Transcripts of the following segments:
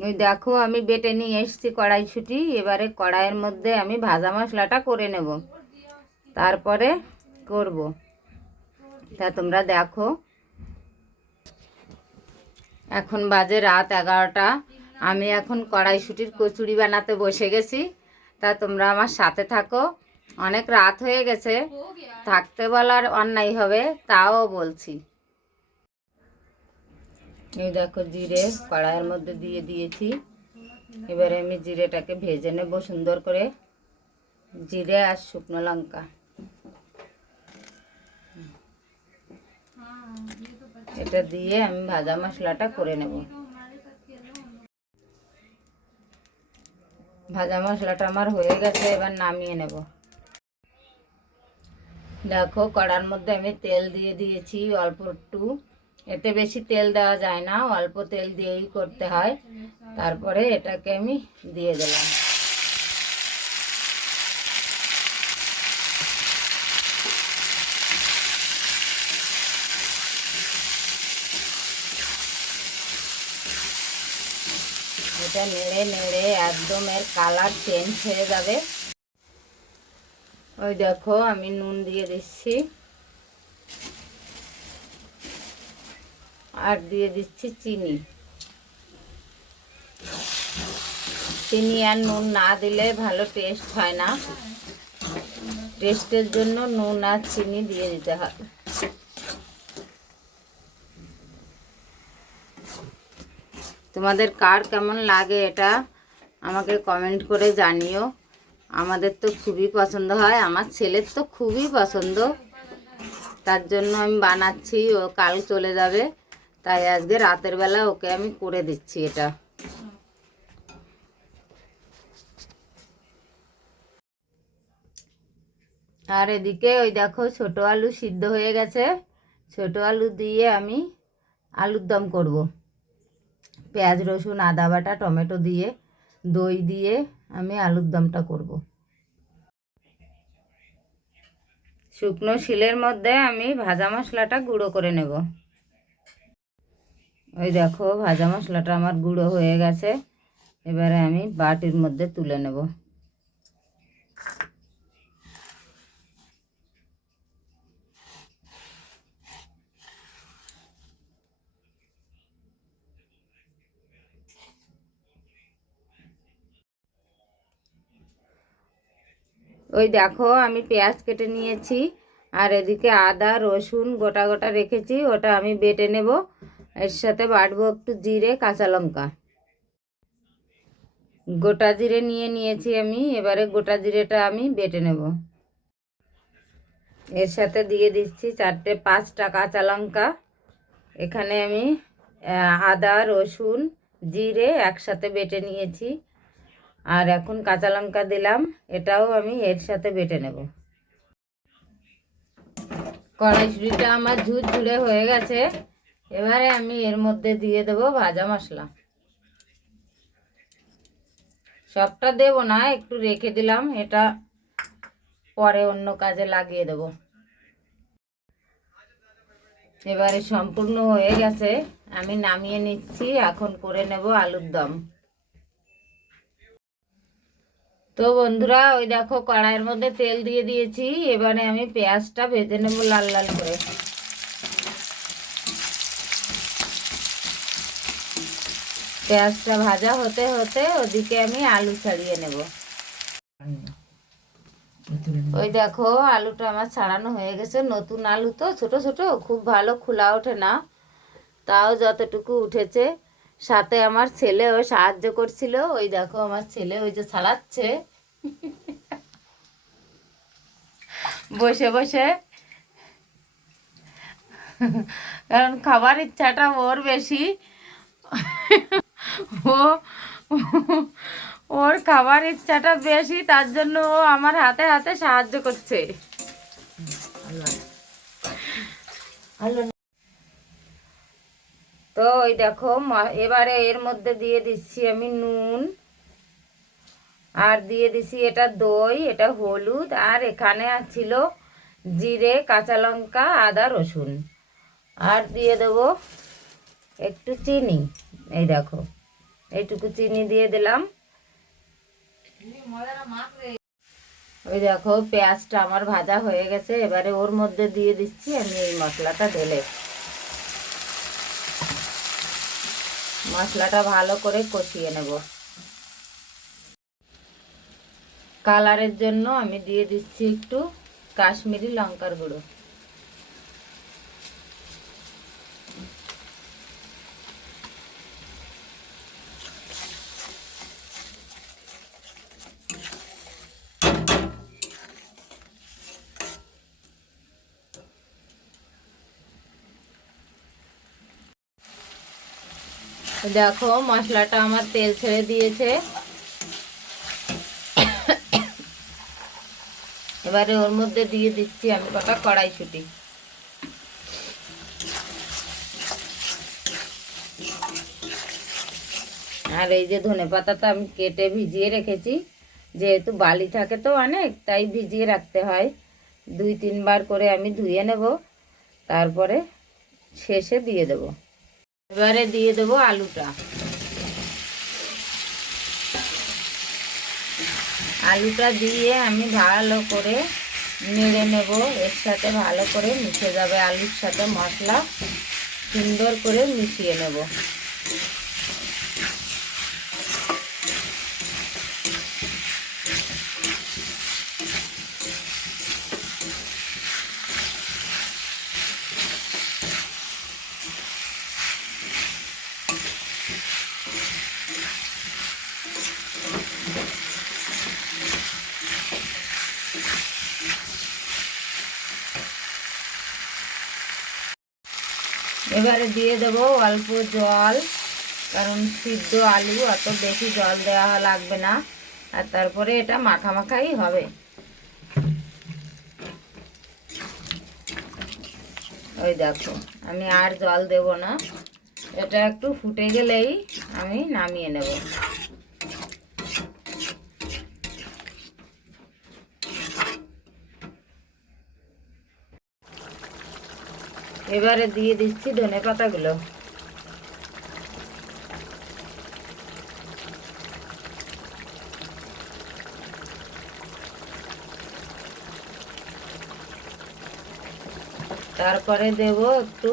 ওই দেখো আমি বেটে নিয়ে এসেছি কড়াইশুটি, এবারে কড়াইয়ের মধ্যে আমি ভাজা মশলাটা করে নেব। তারপরে করব। তা তোমরা দেখো। এখন বাজে রাত এগারোটা। আমি এখন কড়াইশুটির কচুরি বানাতে বসে গেছি। তা তোমরা আমার সাথে থাকো। অনেক রাত হয়ে গেছে। থাকতে বলার অন্যায় হবে, তাও বলছি। এই দেখো জিরে কড়াইয়ের মধ্যে দিয়ে দিয়েছি। এবারে আমি জিরেটাকে ভেজে নেব সুন্দর করে। জিরে আর শুকনো লঙ্কা। এটা দিয়ে আমি ভাজা মশলাটা করে নেব। ভাজা মশলাটা আমার হয়ে গেছে, এবার নামিয়ে নেব। দেখো কড়ার মধ্যে আমি তেল দিয়ে দিয়েছি অল্প একটু। এতে বেশি তেল দেওয়া যায় না, অল্প তেল দিয়েই করতে হয়। তারপরে এটাকে আমি দিয়ে দিলাম। এটা নেড়ে নেড়ে একদম এর কালার চেঞ্জ হয়ে যাবে। ওই দেখো, আমি নুন দিয়ে দিচ্ছি। আর দিয়ে দিচ্ছি চিনি। চিনি আর নুন না দিলে ভালো টেস্ট হয় না। টেস্টের জন্য নুন আর চিনি দিয়ে দিতে হয়। তোমাদের কার কেমন লাগে এটা আমাকে কমেন্ট করে জানিও। আমাদের তো খুবই পছন্দ হয়, আমার ছেলের তো খুবই পছন্দ। তার জন্য আমি বানাচ্ছি, ও কাল চলে যাবে। তাই আজকে রাতের বেলা ওকে আমি করে দিচ্ছি এটা। আর এদিকে ওই দেখো ছোট আলু সিদ্ধ হয়ে গেছে। ছোট আলু দিয়ে আমি আলুর দম করব। পেঁয়াজ, রসুন, আদা বাটা, টমেটো দিয়ে, দই দিয়ে আমি আলুর দমটা করব। শুকনো শিলের মধ্যে আমি ভাজা মশলাটা গুঁড়ো করে নেব। ওই দেখো, ভাজা মশলাটা আমার গুঁড়ো হয়ে গেছে। এবারে আমি বাটির মধ্যে তুলে নেব। ওই দেখো, আমি পেঁয়াজ কেটে নিয়েছি, আর এদিকে আদা, রসুন গোটা গোটা রেখেছি, ওটা আমি বেটে নেব। এর সাথে বাটবো একটু জিরে, কাঁচা লঙ্কা। গোটা জিরে নিয়ে নিয়েছি আমি, এবারে গোটা জিরেটা আমি বেটে নেব। এর সাথে দিয়ে দিচ্ছি চারটে পাঁচটা কাঁচা লঙ্কা। এখানে আমি আদা, রসুন, জিরে একসাথে বেটে নিয়েছি। আর এখন কাঁচা লঙ্কা দিলাম, এটাও আমি এর সাথে বেটে নেব। কড়াইশুটিটা আমার ঝুর ঝুড়ে হয়ে গেছে। এবারে আমি এর মধ্যে দিয়ে দেব ভাজা মশলা। সবটা দেব না, একটু রেখে দিলাম, এটা পরে অন্য কাজে লাগিয়ে দেব। এবারে সম্পূর্ণ হয়ে গেছে, আমি নামিয়ে নিচ্ছি, এখন করে নেব আলুর দম। তো বন্ধুরা, ওই দেখো কড়াইয়ের মধ্যে তেল দিয়ে দিয়েছি, এবারে আমি পেঁয়াজটা ভেজে নেব লাল লাল করে। পেঁয়াজটা ভাজা হতে হতে ওদিকে আমি আলু ছাড়িয়ে নেব। ওই দেখো, আলুটা আমার ছাড়ানো হয়ে গেছে। নতুন আলু তো, ছোট ছোট, খুব ভালো খোলা ওঠে না। তাও যতটুকু উঠেছে। সাথে আমার ছেলে ও সাহায্য করছিল। ওই দেখো, আমার ছেলে ওই যে ছাড়াচ্ছে। বসে বসে। কারণ খাবার ইচ্ছাটা ওর বেশি। ও, ওর খাবার ইচ্ছাটা বেশি, তার জন্য ও আমার হাতে হাতে সাহায্য করছে। তো ওই দেখো এবারে এর মধ্যে দিয়ে দিচ্ছি আমি নুন, আর দিয়ে দিছি এটা দই, এটা হলুদ, আর এখানে ছিল জিরে, কাঁচা লঙ্কা, আদা, রসুন। আর দিয়ে দেবো একটু চিনি, এই দেখো। এইটুকু চিনি দিয়ে দিলাম। ওই দেখো, পেঁয়াজটা আমার ভাজা হয়ে গেছে, এবারে ওর মধ্যে দিয়ে দিচ্ছি আমি এই মশলাটা ঢেলে। মশলাটা ভালো করে কষিয়ে নেব। কালারের জন্য আমি দিয়ে দিচ্ছি একটু কাশ্মীরি লঙ্কার গুঁড়ো। দেখো মশলাটা আমার তেল ছেড়ে দিয়েছে। এবারে ওর মধ্যে দিয়ে দিচ্ছি আমি কটা কড়াইশুটি। আর এই যে ধনে পাতাটা আমি কেটে ভিজিয়ে রেখেছি, যেহেতু বালি থাকে তো অনেক, তাই ভিজিয়ে রাখতে হয়। দুই তিনবার করে আমি ধুয়ে নেব, তারপরে শেষে দিয়ে দেব। এবারে দিয়ে দেব আলুটা। আলুটা দিয়ে আমি ভালো করে নেড়ে নেব। এর সাথে ভালো করে মিশে যাবে আলুর সাথে মশলা। সুন্দর করে মিশিয়ে নেব। এবারে দিয়ে দেব অল্প জল, কারণ সিদ্ধ আলু অত বেশি জল দেওয়া লাগবে না। আর তারপরে এটা মাখা মাখাই হবে। ওই দেখো, আমি আর জল দেব না। এটা একটু ফুটে গেলেই আমি নামিয়ে নেব। এবারে দিয়ে দিচ্ছি ধনে পাতাগুলো। তারপরে দেব একটু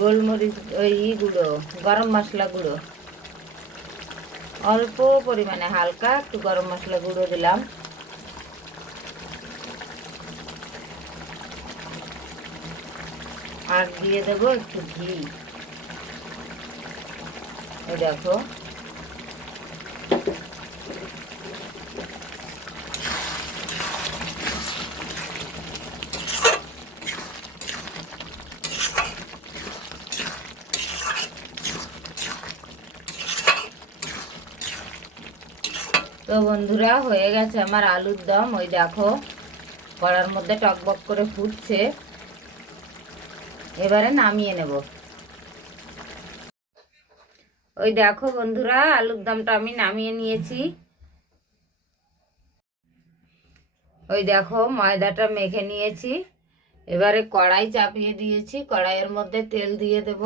গোলমরিচ, ওই গুঁড়ো গরম মশলা গুঁড়ো। অল্প পরিমাণে হালকা একটু গরম মশলা গুঁড়ো দিলাম। আর দিয়ে দেব একটু ঘি। দেখো। তো বন্ধুরা, হয়ে গেছে আমার আলুর দম। ওই দেখো, কড়ার মধ্যে টকবক করে ফুটছে। এবারে নামিয়ে নেব। ওই দেখো বন্ধুরা, আলুর দমটা আমি নামিয়ে নিয়েছি। ওই দেখো ময়দাটা মেখে নিয়েছি। এবারে কড়াই চাপিয়ে দিয়েছি, কড়াইয়ের মধ্যে তেল দিয়ে দেব।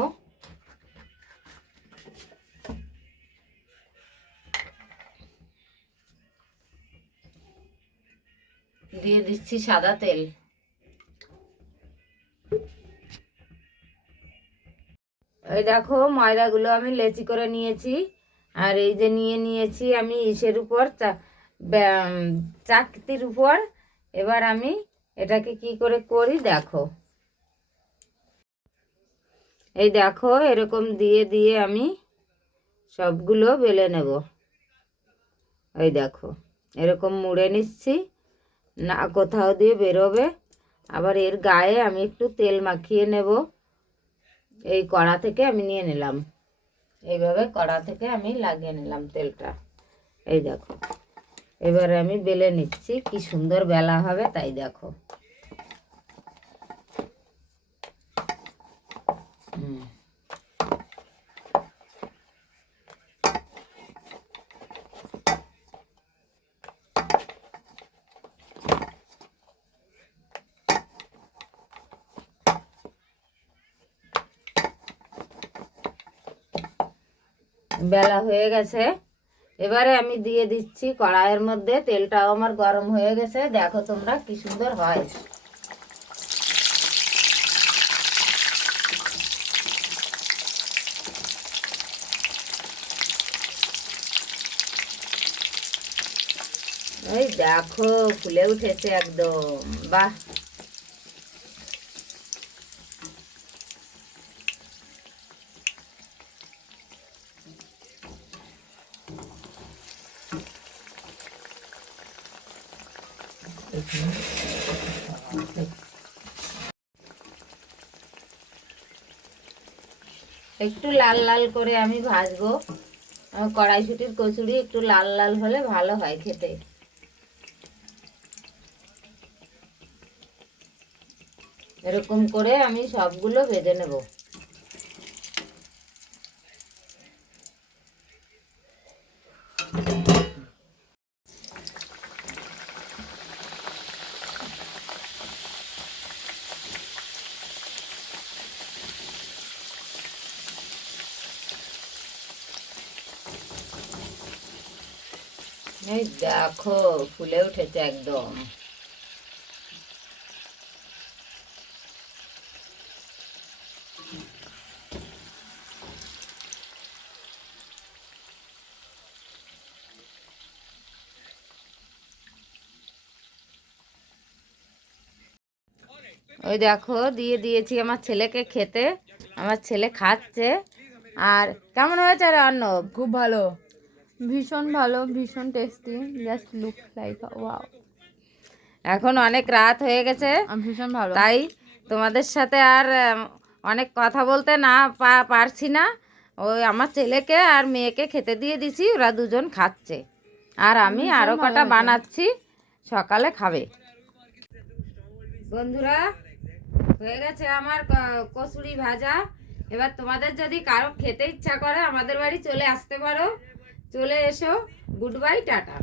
দিয়ে দিচ্ছি সাদা তেল। ওই দেখো ময়দাগুলো আমি লেচি করে নিয়েছি। আর এই যে নিয়ে নিয়েছি আমি ইসের উপর চাকতির উপর। এবার আমি এটাকে কি করে করি দেখো। এই দেখো এরকম দিয়ে দিয়ে আমি সবগুলো বেলে নেব। এই দেখো এরকম মুড়ে নিচ্ছি, না কোথাও দিয়ে বেরোবে। আবার এর গায়ে আমি একটু তেল মাখিয়ে নেব। এই কড়া থেকে আমি নিয়ে নিলাম। এইভাবে কড়া থেকে আমি লাগিয়ে নিলাম তেলটা। এই দেখো, এবারে আমি বেলে নিচ্ছি, কি সুন্দর বেলা হবে তাই দেখো। হুম। বেলা হয়ে গেছে। এবারে আমি দিয়ে দিচ্ছি কড়াইয়ের মধ্যে। তেলটাও আমার গরম হয়ে গেছে। দেখো তোমরা কি সুন্দর হয়। এই দেখো, ফুলে উঠেছে একদম। বাহ! একটু লাল লাল করে আমি ভাজবো। কড়াইশুটির কচুরি একটু লাল লাল হলে ভালো হয় খেতে। এরকম করে আমি সবগুলো ভেজে নেব। এই দেখো, ফুলে উঠেছে একদম। ওই দেখো, দিয়ে দিয়েছি আমার ছেলেকে খেতে। আমার ছেলে খাচ্ছে। আর কেমন হয়েছে রে অর্ণব? খুব ভালো। ভীষণ ভালো ভীষণ tasty just look like wow এখন অনেক রাত হয়ে গেছে। ভীষণ ভালো। তাই তোমাদের সাথে আর অনেক কথা বলতে না পারছি না। ওই আমার ছেলেকে আর মেয়েকে খেতে দিয়ে দিছি ওরা দুজন খাচ্ছে। আর আমি আরও কটা বানাচ্ছি সকালে খাবে। বন্ধুরা হয়ে গেছে আমার ক- কচুরি ভাজা। এবার তোমাদের যদি কারও খেতে ইচ্ছা করে আমাদের বাড়ি চলে আসতে পারো। চলে এসো গুড বাই টাটা